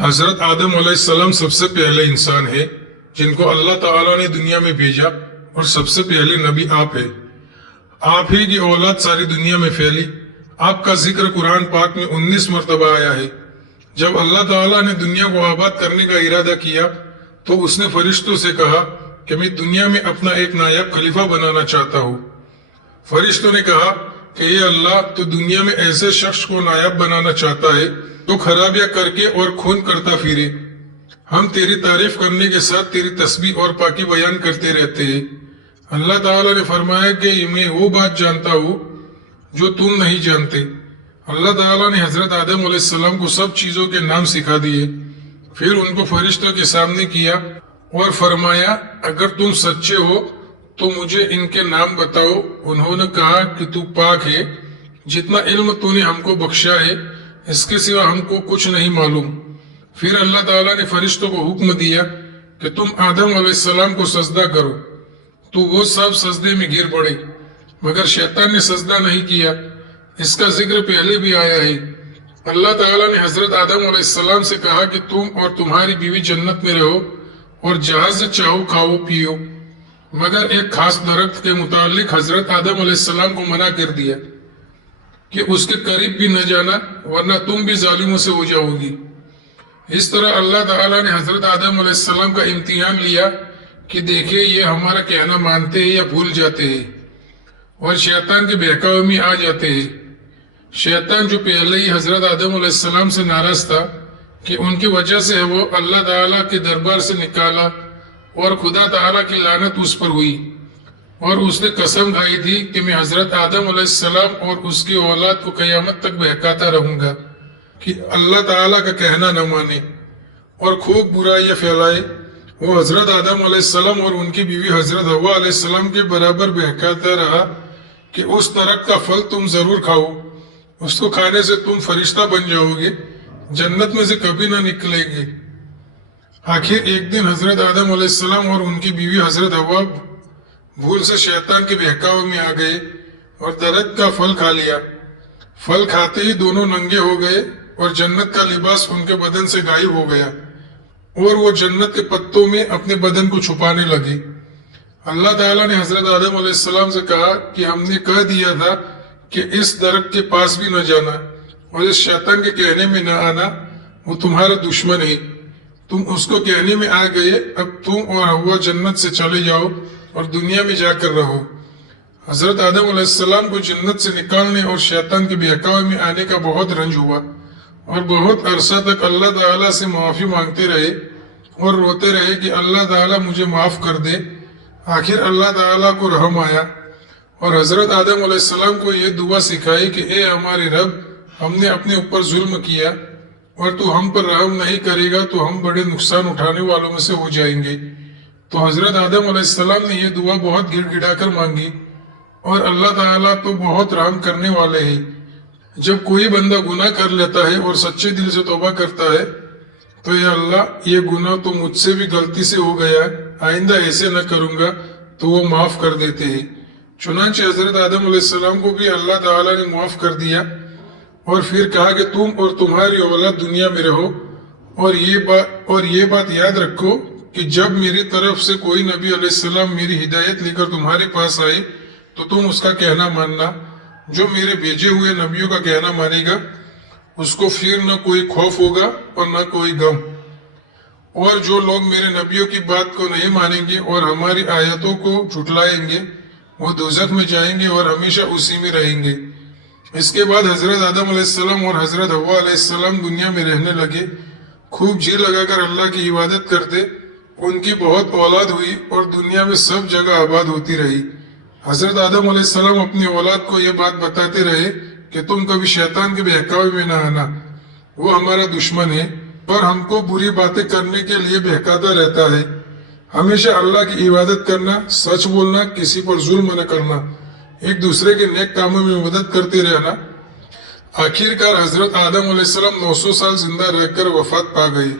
حضرت آدم علیہ السلام سب سے پہلے انسان ہے جن کو اللہ تعالیٰ نے دنیا میں بھیجا، اور سب سے پہلے نبی آپ ہے۔ آپ ہی کی اولاد ساری دنیا میں پھیلی۔ آپ کا ذکر قرآن پاک میں 19 مرتبہ آیا ہے۔ جب اللہ تعالیٰ نے دنیا کو آباد کرنے کا ارادہ کیا تو اس نے فرشتوں سے کہا کہ میں دنیا میں اپنا ایک نائب خلیفہ بنانا چاہتا ہوں۔ فرشتوں نے کہا کہ اے اللہ، تو دنیا میں ایسے شخص کو نائب بنانا چاہتا ہے تو خرابیاں کر کے اور خون کرتا پھرے۔ ہم تیری تعریف کرنے کے ساتھ تیری تسبیح اور پاکی بیان کرتے رہتے ہیں۔ اللہ تعالیٰ نے فرمایا کہ میں وہ بات جانتا ہوں جو تم نہیں جانتے۔ اللہ تعالیٰ نے حضرت آدم علیہ السلام کو سب چیزوں کے نام سکھا دیے، پھر ان کو فرشتوں کے سامنے کیا اور فرمایا اگر تم سچے ہو تو مجھے ان کے نام بتاؤ۔ انہوں نے کہا کہ تو پاک ہے، جتنا علم تو نے ہم کو بخشا ہے اس کے سوا ہم کو کچھ نہیں معلوم۔ پھر اللہ تعالیٰ نے فرشتوں کو حکم دیا کہ تم آدم علیہ السلام کو سجدہ کرو، تو وہ سب سجدے میں گر پڑے، مگر شیطان نے سجدہ نہیں کیا۔ اس کا ذکر پہلے بھی آیا ہے۔ اللہ تعالیٰ نے حضرت آدم علیہ السلام سے کہا کہ تم اور تمہاری بیوی جنت میں رہو اور جہاں سے چاہو کھاؤ پیو، مگر ایک خاص درخت کے متعلق حضرت آدم علیہ السلام کو منع کر دیا کہ اس کے قریب بھی نہ جانا ورنہ تم بھی ظالموں سے ہو جاؤ گی۔ اس طرح اللہ تعالیٰ نے حضرت آدم علیہ السلام کا امتحان لیا کہ دیکھیں یہ ہمارا کہنا مانتے ہیں یا بھول جاتے ہیں اور شیطان کے بہکاوے میں آ جاتے ہیں۔ شیطان جو پہلے ہی حضرت آدم علیہ السلام سے ناراض تھا کہ ان کی وجہ سے وہ اللہ تعالیٰ کے دربار سے نکالا اور خدا تعالیٰ کی لعنت اس پر ہوئی، اور اس نے قسم کھائی تھی کہ میں حضرت آدم علیہ السلام اور اس کی اولاد کو قیامت تک بہکاتا رہوں گا کہ اللہ تعالیٰ کا کہنا نہ مانے اور خوب برائیاں پھیلائے۔ وہ حضرت آدم علیہ السلام اور ان کی بیوی حضرت حوا علیہ السلام کے برابر بہکاتا رہا کہ اس درخت کا پھل تم ضرور کھاؤ، اس کو کھانے سے تم فرشتہ بن جاؤ گے، جنت میں سے کبھی نہ نکلیں گے۔ آخر ایک دن حضرت آدم علیہ السلام اور ان کی بیوی حضرت حوا بھول سے شیطان کے بہکاوے میں آ گئے اور درخت کا پھل کھا لیا۔ پھل کھاتے ہی دونوں ننگے ہو گئے اور جنت کا لباس ان کے بدن سے غائب ہو گیا، اور وہ جنت کے پتوں میں اپنے بدن کو چھپانے لگے۔ اللہ تعالیٰ نے حضرت آدم علیہ السلام سے کہا کہ ہم نے کہہ دیا تھا کہ اس درخت کے پاس بھی نہ جانا اور اس شیطان کے کہنے میں نہ آنا، وہ تمہارا دشمن ہے۔ تم اس کو کہنے میں آ گئے، اب تم اور حوا جنت سے چلے جاؤ اور دنیا میں جا کر رہو۔ حضرت آدم علیہ السلام کو جنت سے نکالنے اور شیطان کے بہکاوے میں آنے کا بہت رنج ہوا، اور بہت عرصہ تک اللہ تعالیٰ سے معافی مانگتے رہے اور روتے رہے کہ اللہ تعالیٰ مجھے معاف کر دے۔ آخر اللہ تعالیٰ کو رحم آیا اور حضرت آدم علیہ السلام کو یہ دعا سکھائی کہ اے ہمارے رب، ہم نے اپنے اوپر ظلم کیا اور تو ہم پر رحم نہیں کرے گا تو ہم بڑے نقصان اٹھانے والوں میں سے ہو جائیں گے۔ تو حضرت آدم علیہ السلام نے یہ دعا بہت گڑ گڑا کر مانگی، اور اللہ تعالیٰ تو بہت رحم کرنے والے ہیں۔ جب کوئی بندہ گناہ کر لیتا ہے اور سچے دل سے توبہ کرتا ہے تو اے اللہ، یہ گناہ تو مجھ سے بھی غلطی سے ہو گیا ہے، آئندہ ایسے نہ کروں گا، تو وہ معاف کر دیتے ہیں۔ چنانچہ حضرت آدم علیہ السلام کو بھی اللہ تعالیٰ نے معاف کر دیا، اور پھر کہا کہ تم اور تمہاری اولاد دنیا میں رہو، اور یہ بات یاد رکھو کہ جب میری طرف سے کوئی نبی علیہ السلام میری ہدایت لے کر تمہارے پاس آئے تو تم اس کا کہنا ماننا۔ جو میرے بھیجے ہوئے نبیوں کا کہنا مانے گا اس کو پھر نہ کوئی خوف ہوگا اور نہ کوئی غم، اور جو لوگ میرے نبیوں کی بات کو نہیں مانیں گے اور ہماری آیتوں کو جھٹلائیں گے وہ دوزخ میں جائیں گے اور ہمیشہ اسی میں رہیں گے۔ اس کے بعد حضرت آدم علیہ السلام اور حضرت حوا علیہ السلام دنیا میں رہنے لگے، خوب جی لگا کر اللہ کی عبادت کرتے۔ ان کی بہت اولاد ہوئی اور دنیا میں سب جگہ آباد ہوتی رہی۔ حضرت آدم علیہ السلام اپنی اولاد کو یہ بات بتاتے رہے کہ تم کبھی شیطان کے بہکاوے میں نہ آنا، وہ ہمارا دشمن ہے اور ہم کو بری باتیں کرنے کے لیے بہکاتا رہتا ہے۔ ہمیشہ اللہ کی عبادت کرنا، سچ بولنا، کسی پر ظلم نہ کرنا، ایک دوسرے کے نیک کاموں میں مدد کرتے رہنا۔ آخر کار حضرت آدم علیہ السلام 900 سال زندہ رہ کر وفات پا گئے۔